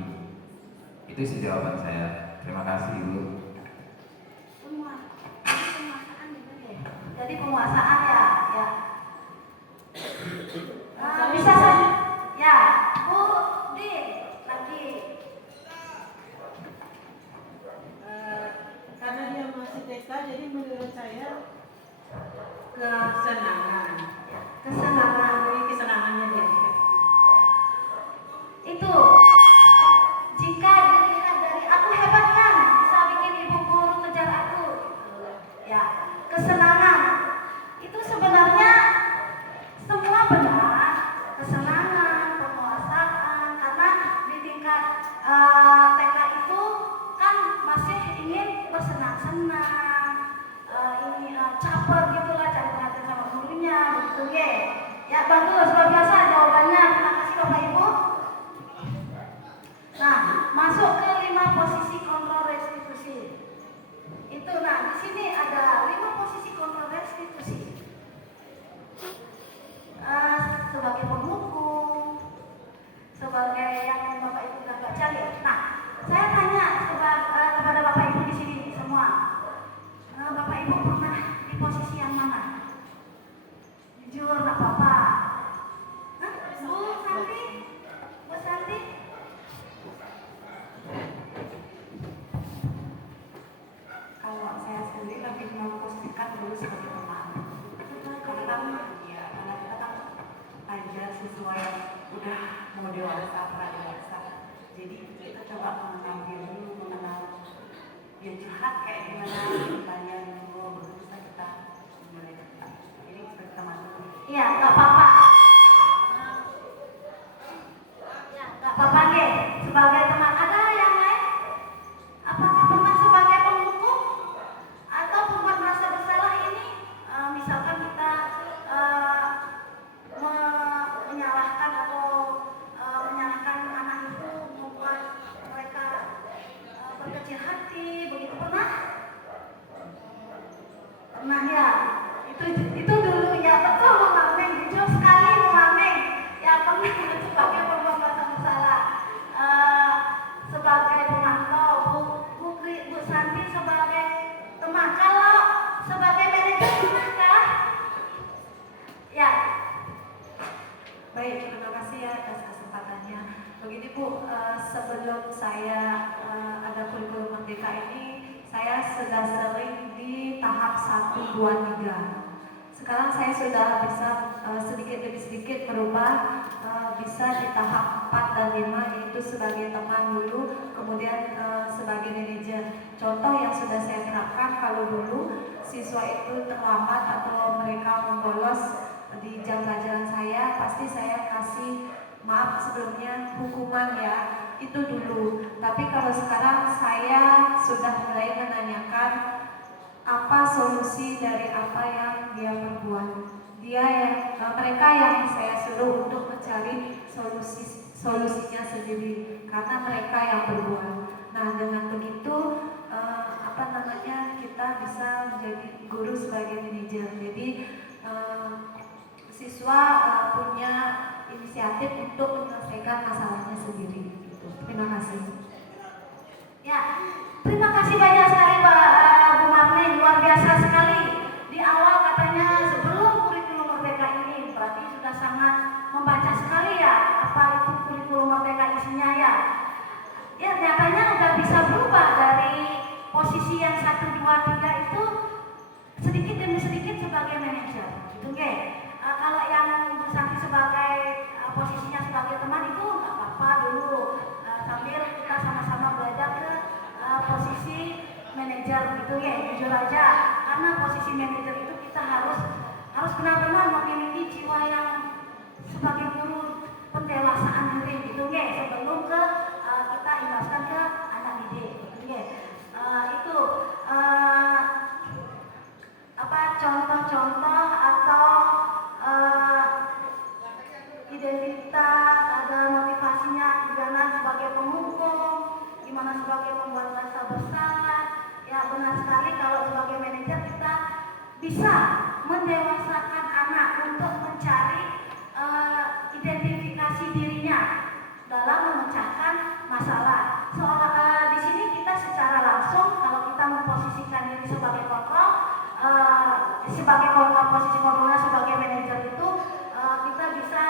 Itu sih jawaban saya. Terima kasih Bu. Penguasaan gitu ya. Jadi penguasaan ya, ya. Bisa saja. Ya, Bu Di lagi. Karena dia masih TK, jadi menurut saya kesenangan. Kesenangan. Jadi kesenangannya dia. Itu jika dilihat dari aku hebat kan bisa bikin ibu guru kejar aku, ya kesenangan itu sebenarnya semua benar, kesenangan, penguasaan, karena di tingkat TK itu kan masih ingin bersenang-senang, ini caper gitulah, cari perhatian sama gurunya begitu ya bagus, luar biasa jawabannya. Terima kasih Bapak Ibu. Nah, masuk ke 5 posisi kontrol restitusi. Itu, nah di sini ada 5 posisi kontrol restitusi. Sebagai pemukul, sebagai yang Bapak Ibu sudah baca ya. Nah, saya tanya kepada Bapak Ibu di sini semua. Bapak Ibu pernah di posisi yang mana? Jujur, nggak apa-apa. Bu Santi, Bu Santi. Kalau saya sendiri lebih memposisikan dulu sebagai teman. Karena kita kan aja siswa yang udah mau dewasa, pra-dewasa. Jadi kita coba mengenal dia dulu, mengenal dia curhat kayak gimana, tanya dulu, baru bisa kita mulai dekat. Jadi sebagai teman dulu. Iya, nggak apa-apa. Ya, nggak apa-apa deh. Sebagai teman, ada yang lain? Apakah pernah sebagai pemukul atau pernah merasa bersalah ini? Misalkan kita menyalahkan atau menyalahkan anak itu, membuat mereka berkecil hati, begitu pernah? Pernah ya. Itu dulu ya, betul Bu Mameng, jujur sekali Bu Mameng. Ya pernah sebagai perempuan merasa bersalah, sebagai pemantau, Bu Santi sebagai teman. Kalau sebagai manajer pernahkah? Ya. Baik, terima kasih ya atas kesempatannya. Begini Bu, sebelum saya ada kurikulum merdeka ini, saya sudah sering di tahap 1, 2, 3. Sekarang saya sudah bisa sedikit demi sedikit berubah, bisa di tahap 4 dan 5, yaitu sebagai teman dulu, kemudian sebagai manajer. Contoh yang sudah saya terapkan, kalau dulu siswa itu terlambat atau mereka membolos di jam pelajaran saya, pasti saya kasih maaf sebelumnya, hukuman ya, itu dulu. Tapi kalau sekarang saya sudah mulai menanyakan apa solusi dari apa yang dia perbuat. Mereka yang saya suruh untuk mencari solusinya sendiri, karena mereka yang berbuat. Nah, dengan begitu kita bisa menjadi guru sebagai manajer. Jadi siswa punya inisiatif untuk menyelesaikan masalahnya sendiri. Gitu. Terima kasih. Ya, terima kasih banyak sekali Bu Marni, luar biasa sekali. Di awal katanya sebelum kurikulum merdeka ini, berarti sudah sangat membaca sekali ya apa itu kurikulum merdeka isinya ya. Ya, nyatanya udah bisa berubah dari posisi yang 1, 2, 3 itu sedikit demi sedikit sebagai manajer. Gitu, okay? Kalau yang Bu Santi sebagai posisinya sebagai teman itu nggak apa-apa dulu, sambil kita sama-sama belajar ke posisi manajer gitu ya, jujur aja. Karena posisi manajer itu kita harus benar-benar memiliki jiwa yang sebagai guru, pendewasaan diri diri gitu nggih sebelum ke kita imbaskan ke anak didik gitu nggih. Itu apa contoh-contoh atau identitas, ada motivasinya gimana sebagai penghukum, gimana sebagai pembuat rasa bersalah. Ya benar sekali kalau sebagai manajer kita bisa mendewasakan anak untuk mencari identifikasi dirinya dalam memecahkan masalah. Di sini kita secara langsung kalau kita memposisikan diri sebagai kontrol, posisi kontrolnya sebagai manajer itu kita bisa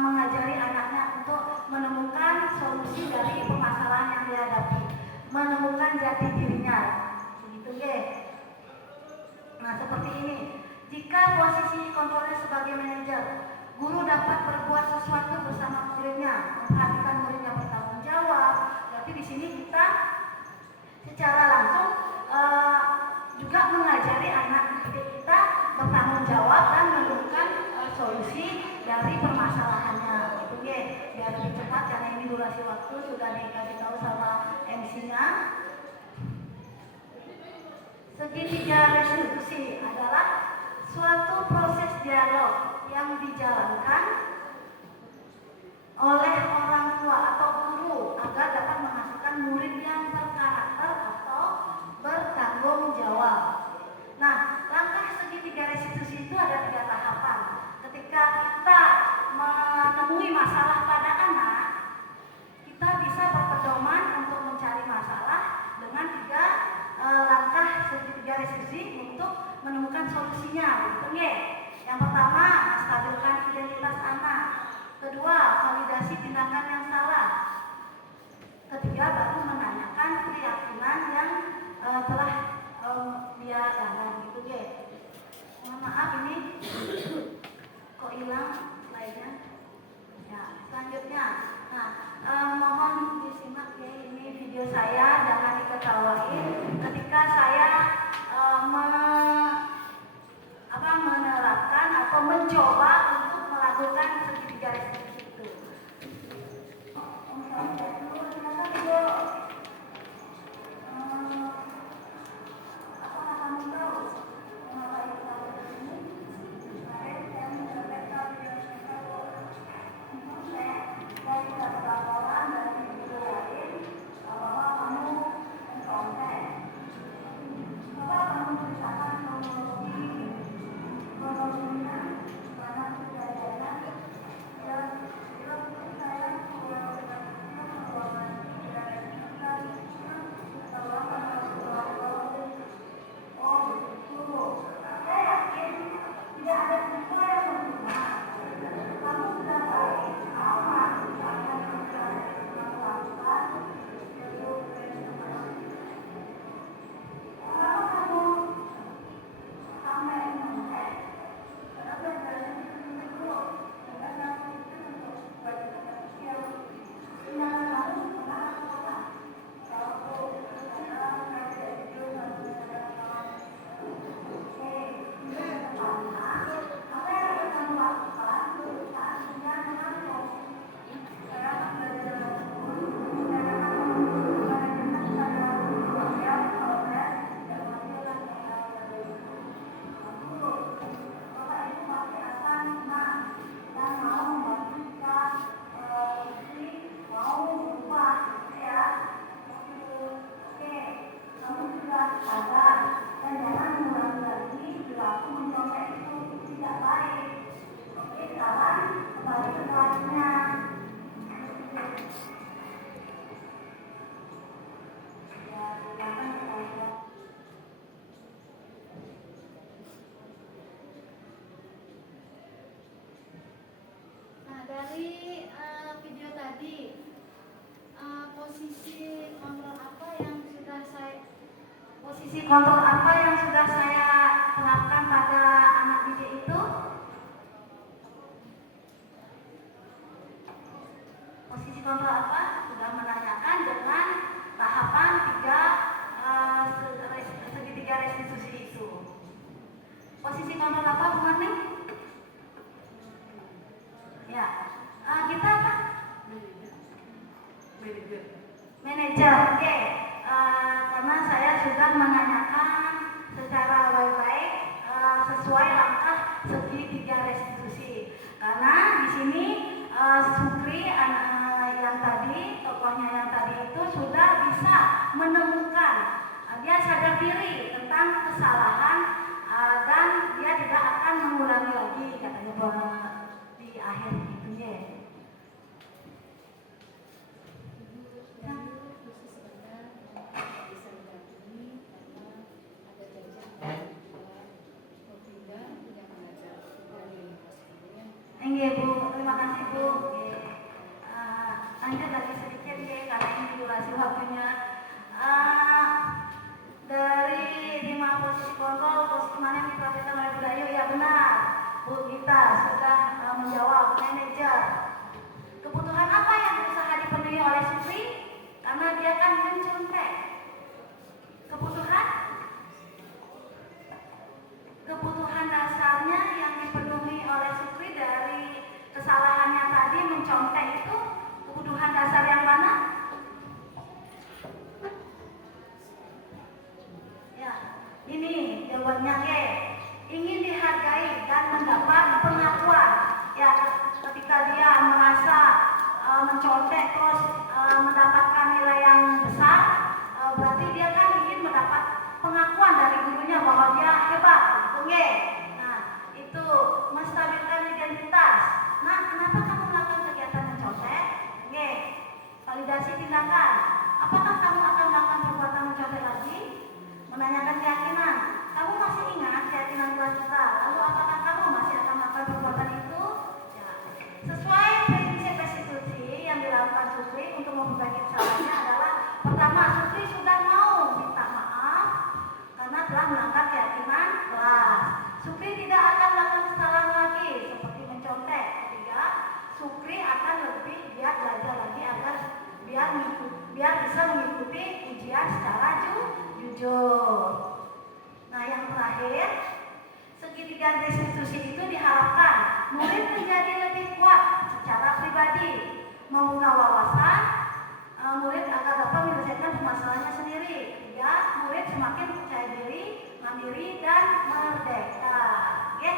mengajari anaknya untuk menemukan solusi dari permasalahan yang dihadapi, menemukan jati dirinya, begitu ya. Nah seperti ini. Jika posisi kontrolnya sebagai manajer, guru dapat berbuat sesuatu bersama muridnya, memperhatikan muridnya bertanggung jawab. Berarti di sini kita secara langsung juga mengajari anak didik kita bertanggung jawab dan menemukan solusi dari permasalahannya. Itu ya, biar lebih cepat karena ini durasi waktu sudah dikasih tahu sama MC-nya. Segitiga restitusi adalah suatu proses dialog yang dijalankan oleh orang tua atau guru agar dapat menghasilkan murid yang berkarakter atau bertanggung jawab. Nah, langkah segitiga restitusi itu ada 3 tahapan. Ketika kita menemui masalah pada anak, kita bisa berpedoman untuk mencari masalah dengan 3 langkah segitiga restitusi untuk menemukan solusinya. Gitu, nggih? Yang pertama, stabilkan identitas anak. Kedua, validasi tindakan yang salah. Ketiga, baru menanyakan keyakinan yang telah dia langgar. Gitu, nggih. Mohon maaf ini kok hilang slide-nya. Ya, selanjutnya. Nah, mohon disimak ya, ini video saya, jangan diketawain ketika saya menerapkan atau mencoba untuk melakukan segitiga restitusi itu. Apakah kamu tahu mengapa itu ada ini? Saya dapat laporan dari video lain bahwa kamu konten. Bapak kamu ceritakan kronologinya karena kejadiannya dan saya posisi kontrol apa yang sudah saya terapkan pada anak didik itu? Posisi kontrol apa? Sudah menanyakan dengan tahapan 3 segitiga restitusi itu. Posisi kontrol apa, Bu Mani? Ya, kita apa? Manajer, oke. Karena saya sudah menanyakan secara baik-baik sesuai langkah segitiga restitusi. Karena di sini Sukri yang tadi, tokohnya yang tadi itu sudah bisa menemukan, dia sadar diri tentang kesalahan dan dia tidak akan mengulangi lagi, katanya di akhir itu ya. Enggak Bu, terima kasih Bu. Lanjut lagi sedikit ya, karena ini durasi waktunya. Dari 5 posisi kontrol, posisi mana yang diperhatikan oleh Bu Dayu? Ya benar, Bu Gita sudah menjawab. Manajer, kebutuhan apa yang berusaha dipenuhi oleh Sukri? Karena dia kan mencontek. Kebutuhan dasarnya yang dipenuhi oleh Sukri dari kesalahannya tadi mencontek itu kebutuhan dasar yang mana? Ya, ini jawabannya ya. Ingin dihargai dan mendapat pengakuan. Ya, ketika dia merasa mencontek terus mendapatkan nilai yang besar, berarti dia kan ingin mendapat pengakuan dari gurunya bahwa dia hebat. Oke, nah itu menstabilkan identitas. Nah, kenapa kamu melakukan kegiatan mencontek? Oke, validasi tindakan. Apakah kamu akan melakukan perbuatan mencontek lagi? Menanyakan keyakinan. Kamu masih ingat keyakinan kelas kita? Lalu apakah kamu masih akan melakukan perbuatan itu? Ya. Sesuai prinsip restitusi yang dilakukan Sukri untuk memperbaiki kesalahannya adalah pertama, Sukri sudah mau minta maaf karena telah melanggar keyakinan kelas. Sukri tidak akan melakukan kesalahan lagi seperti mencontek. Ketiga, Sukri akan lebih giat belajar lagi agar biar bisa mengikuti ujian secara jujur. Nah, yang terakhir, segitiga restitusi itu diharapkan murid menjadi lebih kuat secara pribadi, membuka wawasan murid agar dapat menyelesaikan permasalahannya sendiri. Ketiga, murid semakin percaya diri, mandiri dan merdeka. Oke,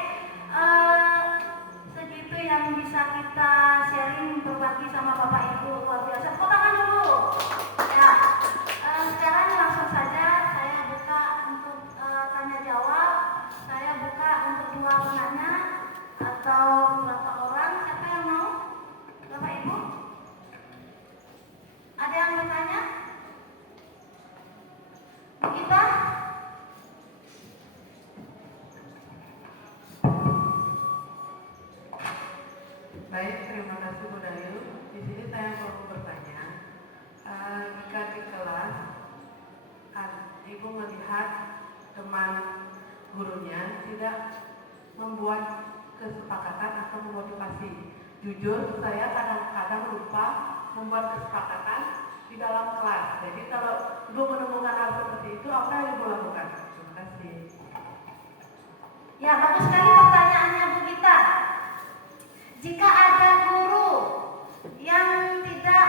segitu yang bisa kita sharing berbagi sama Bapak Ibu, luar biasa. Tepuk tangan dulu. Ya, sekarang langsung saja saya buka untuk tanya jawab. Saya buka untuk 2 penanya atau berapa orang. Siapa yang mau? Bapak Ibu? Ada yang bertanya? Kita? Baik, terima kasih Bu Dayu. Di sini saya mau bertanya, jika di kelas Ibu melihat teman gurunya tidak membuat kesepakatan atau memotivasi. Jujur, saya kadang-kadang lupa membuat kesepakatan di dalam kelas. Jadi kalau Ibu menemukan hal seperti itu, apa yang Ibu lakukan? Terima kasih. Ya, bagus sekali pertanyaannya Bu Gita. Jika ada guru yang tidak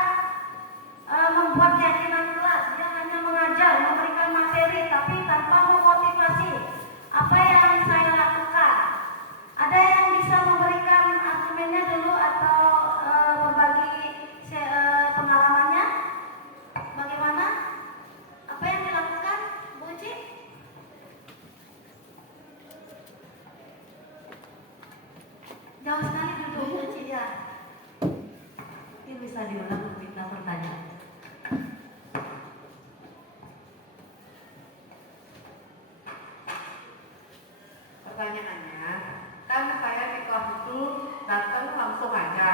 membuat keyakinan kelas, dia hanya mengajar, memberikan materi, tapi tanpa memotivasi, apa yang saya lakukan? Ada yang bisa memberikan argumennya dulu atau berbagi pengalamannya? Bagaimana? Apa yang dilakukan, Bu Uci? Jauh sekali duduk Bu Uci ya. Ini bisa diulang Bu Gita pertanyaan. Pertanyaannya, kan saya di kelas itu datang langsung aja,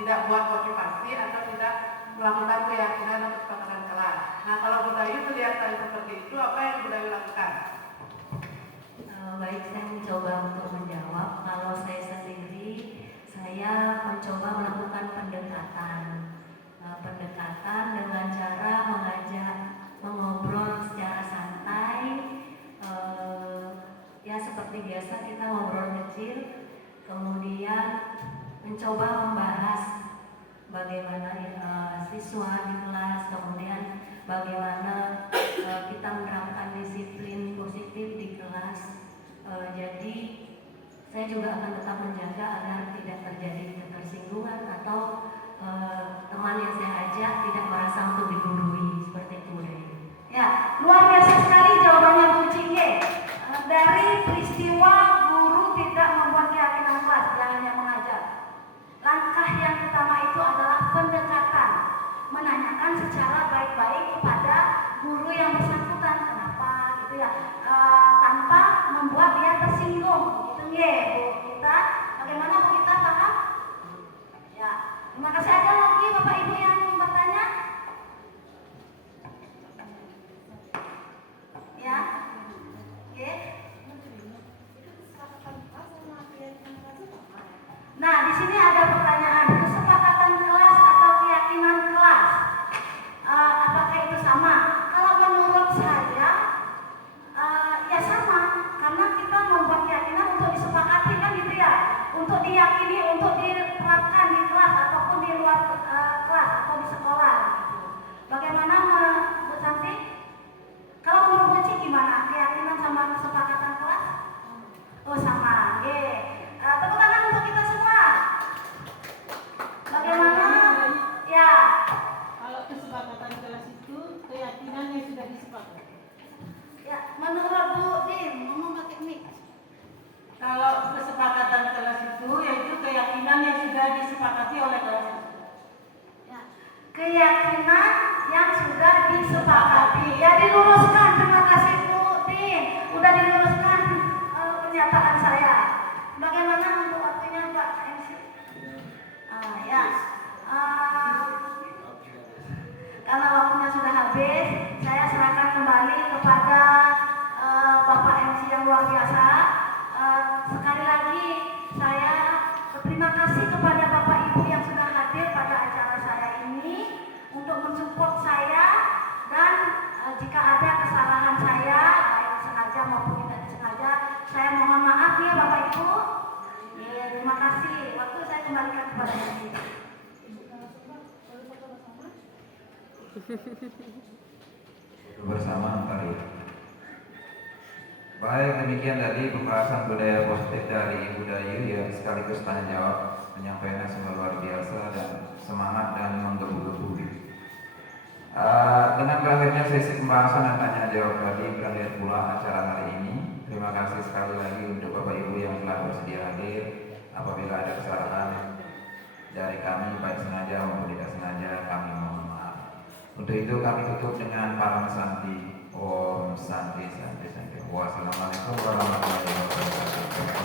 tidak buat motivasi atau tidak melakukan keyakinan atau kesepakatan kelas. Nah, kalau Bu Dayu melihat saya seperti itu, apa yang Bu Dayu lakukan? Baik, saya mencoba untuk menjawab. Kalau saya sendiri, saya mencoba melakukan pendekatan dengan cara mengajak mengobrol secara santai. Ya seperti biasa kita ngobrol kecil, kemudian mencoba membahas bagaimana siswa di kelas, kemudian bagaimana kita menerapkan disiplin positif di kelas. Jadi saya juga akan tetap menjaga agar tidak terjadi ketersinggungan atau teman yang saya ajak tidak merasa untuk digurui, seperti itu deh. Ya, luar biasa sekali jawabannya Bu Cingge. Dari peristiwa guru tidak membuat keyakinan kelas, dia hanya mengajar. Langkah yang pertama itu adalah pendekatan, menanyakan secara baik-baik kepada guru yang bersangkutan kenapa gitu ya, tanpa membuat dia tersinggung. Gitu ya, Bu Kita. Bagaimana Bu Kita, paham? Ya, terima kasih. Ada lagi Bapak Ibu yang bertanya? Ya, oke. Nah, di sini ada pertanyaan, kesepakatan kelas atau keyakinan kelas, apakah itu sama? Kalau menurut saya, ya sama, karena kita membuat keyakinan untuk disepakati kan gitu ya, untuk diyakini, untuk diterapkan di kelas ataupun di luar kelas atau di sekolah. Gitu. Bagaimana Bu Santi? Kalau menurut Bu Ci gimana? Keyakinan sama kesepakatan kelas? Oh sama, tepuk tangan untuk kita semua. Bagaimana? Ya. Kalau kesepakatan kelas itu keyakinan yang sudah disepakati. Ya, menurut Bu Dim, ngomong pakai mic. Kalau kesepakatan kelas itu yaitu keyakinan yang sudah disepakati oleh kelas. Ya. Keyakinan yang sudah disepakati. Ya diluruskan, terima kasih Bu Dim. Udah diluruskan pernyataan saya. Bagaimana untuk waktunya Pak MC? Ya. Karena waktunya sudah habis, saya serahkan kembali kepada Bapak MC yang luar biasa. Sekali lagi saya berterima kasih kepada Bapak Ibu yang sudah hadir pada acara saya ini untuk mensupport saya, dan jika ada kesalahan saya baik sengaja maupun tidak disengaja, saya mohon maaf ya Bapak Ibu. Ya, terima kasih. Waktu saya kembalikan kepada MC. Bersama tadi. Baik, demikian tadi pembahasan budaya positif dari Ibu Dayu yang sekaligus tanya jawab, menyampaikan semua luar biasa dan semangat dan menggebu-gebu. Dengan berakhirnya sesi pembahasan dan tanya jawab tadi, berakhir pula acara hari ini. Terima kasih sekali lagi untuk Bapak Ibu yang telah bersedia hadir. Apabila ada kesalahan dari kami, baik sengaja maupun tidak sengaja, kami mohon maaf. Untuk itu kami tutup dengan Param Santi. Om Santi Santi Santi. Wassalamualaikum warahmatullahi wabarakatuh.